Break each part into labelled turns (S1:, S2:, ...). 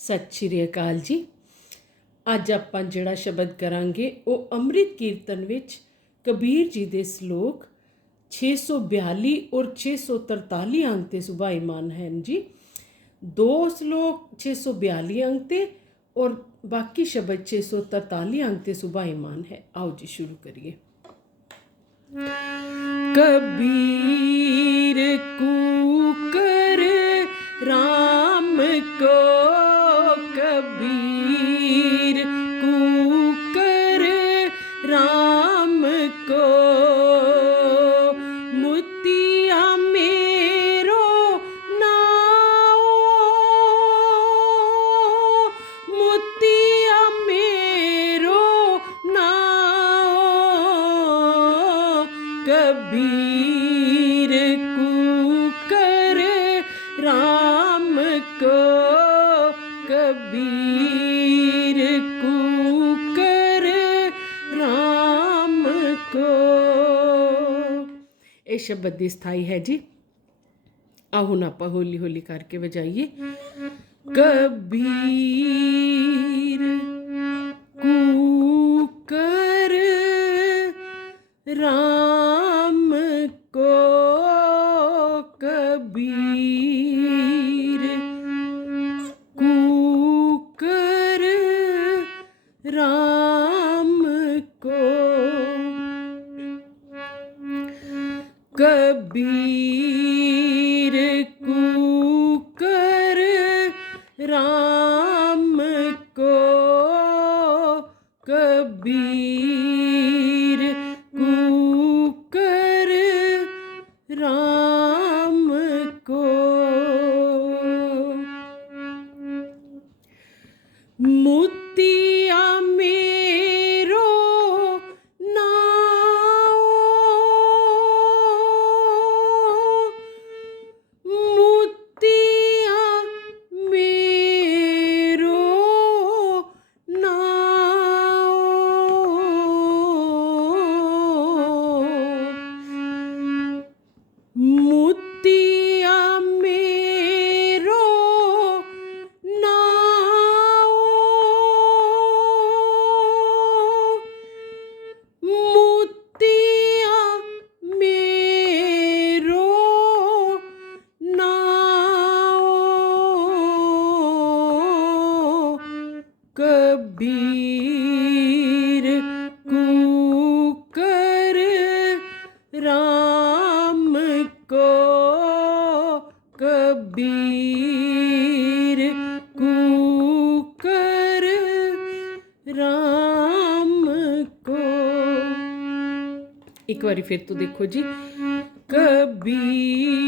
S1: ਸਤਿ ਸ਼੍ਰੀ ਅਕਾਲ ਜੀ ਅੱਜ ਆਪਾਂ ਜਿਹੜਾ ਸ਼ਬਦ ਕਰਾਂਗੇ ਉਹ ਅੰਮ੍ਰਿਤ ਕੀਰਤਨ ਵਿੱਚ ਕਬੀਰ ਜੀ ਦੇ ਸ਼ਲੋਕ 642 ਔਰ 643 ਅੰਕ ਤੇ ਸੁਭਾਈਮਾਨ ਹਨ ਜੀ ਦੋ ਸ਼ਲੋਕ 642 ਅੰਕ ਤੇ ਔਰ ਬਾਕੀ ਸ਼ਬਦ 643 ਅੰਕ ਤੇ ਸੁਭਾਈਮਾਨ ਹੈ ਆਓ ਜੀ ਸ਼ੁਰੂ ਕਰੀਏ
S2: ਕਬੀਰ ਕੂਕਰ ਰਾਮ ਕੋ राम
S1: केशव बद्दी स्थायी है जी। आहो नापा होली होली करके बजाइए।
S2: कभी कबीर कुकर राम को कबीर कबीर कुकर राम को कबीर कुकर राम को।
S1: एक बार फिर तो देखो जी।
S2: कबीर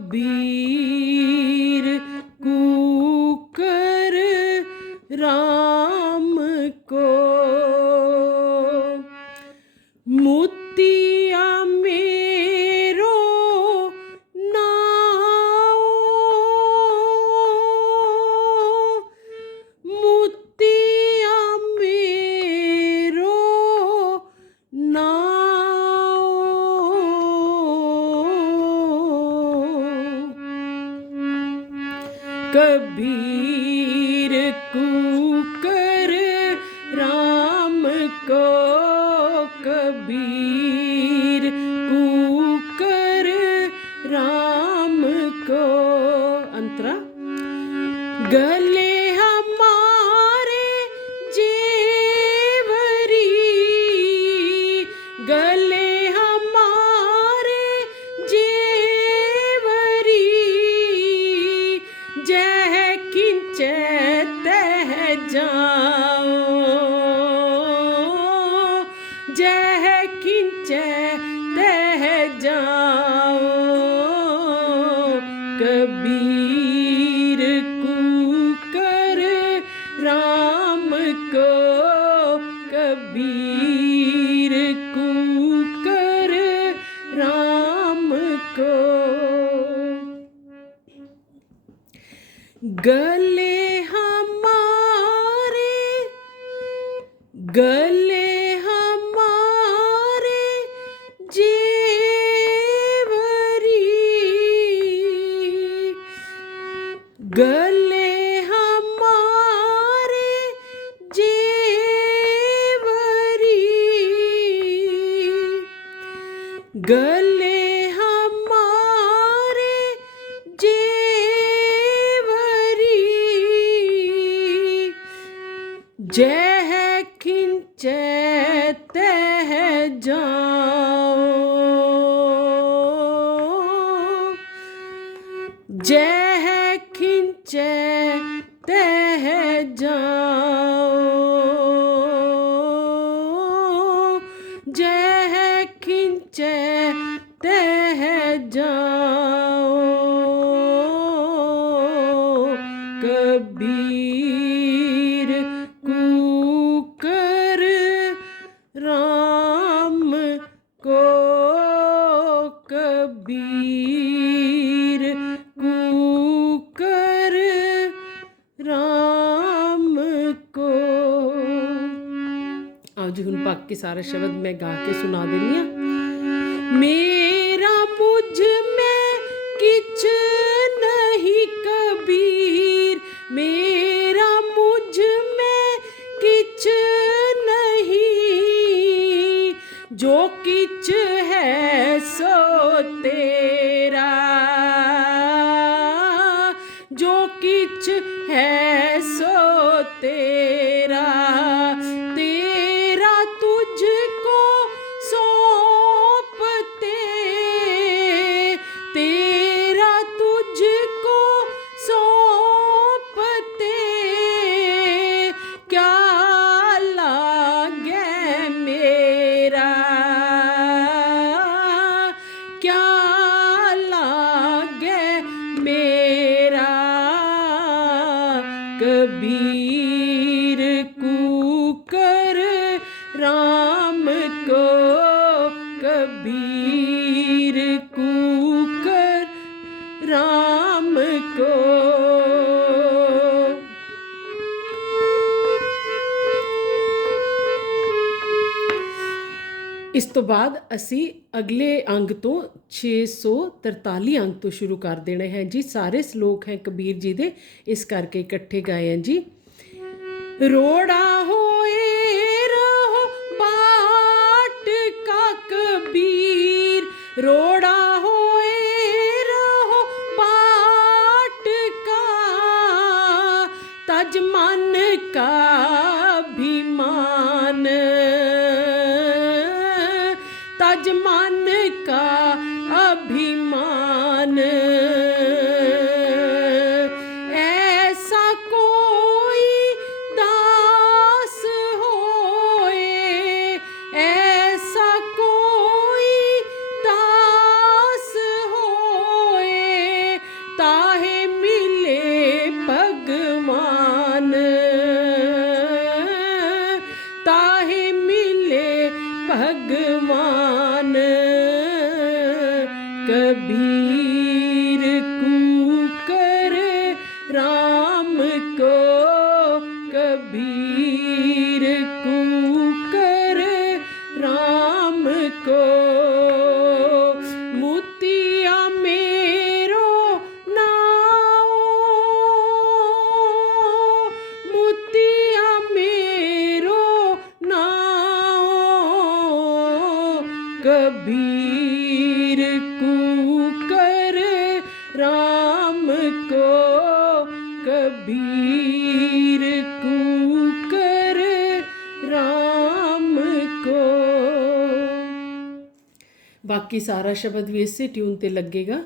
S2: be कभी जाओ कबीर कुकर राम को कबीर कुकर राम को। गले हमारे गले जह खिंचे तह जाओ जह खिंचे तह जाओ जह खिंचे तह जाओ कबीर कुकर राम को।
S1: आज जी बाकी सारा शब्द मैं गा के सुना देनी हूँ।
S2: मैं है सो तेरा
S1: ਤੋਂ ਬਾਅਦ ਅਸੀਂ ਅਗਲੇ ਅੰਗ ਤੋਂ 643 ਅੰਗ ਤੋਂ ਸ਼ੁਰੂ ਕਰ ਦੇਣੇ ਹੈ ਜੀ। ਸਾਰੇ ਸ਼ਲੋਕ ਹੈ ਕਬੀਰ ਜੀ ਦੇ, ਇਸ ਕਰਕੇ ਇਕੱਠੇ ਗਾਏ ਹਨ ਜੀ।
S2: ਰੋੜਾ ਹੋਏ ਰਹੋ, ਬਾਟ ਕਾ ਕਬੀਰ, ਰੋੜ
S1: ਬਾਕੀ ਸਾਰਾ ਸ਼ਬਦ ਵੀ ਇਸੇ ਟਿਊਨ ਤੇ ਲੱਗੇਗਾ।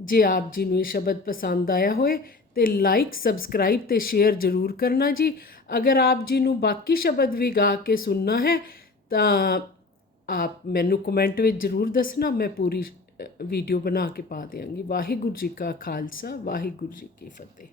S1: ਜੇ ਆਪ ਜੀ ਨੂੰ ਇਹ ਸ਼ਬਦ ਪਸੰਦ ਆਇਆ ਹੋਵੇ ਤੇ ਲਾਈਕ ਸਬਸਕ੍ਰਾਈਬ ਤੇ ਸ਼ੇਅਰ ਜ਼ਰੂਰ ਕਰਨਾ ਜੀ। ਅਗਰ ਆਪ ਜੀ ਨੂੰ ਬਾਕੀ ਸ਼ਬਦ ਵੀ ਗਾ ਕੇ ਸੁਣਨਾ ਹੈ, ਤਾਂ ਆਪ ਮੈਨੂੰ ਕਮੈਂਟ ਵਿੱਚ ਜ਼ਰੂਰ ਦੱਸਣਾ, ਮੈਂ ਪੂਰੀ ਵੀਡੀਓ ਬਣਾ ਕੇ ਪਾ ਦਿਆਂਗੀ। ਵਾਹਿਗੁਰੂ ਜੀ ਕਾ ਖਾਲਸਾ, ਵਾਹਿਗੁਰੂ ਜੀ ਕੀ ਫਤਿਹ।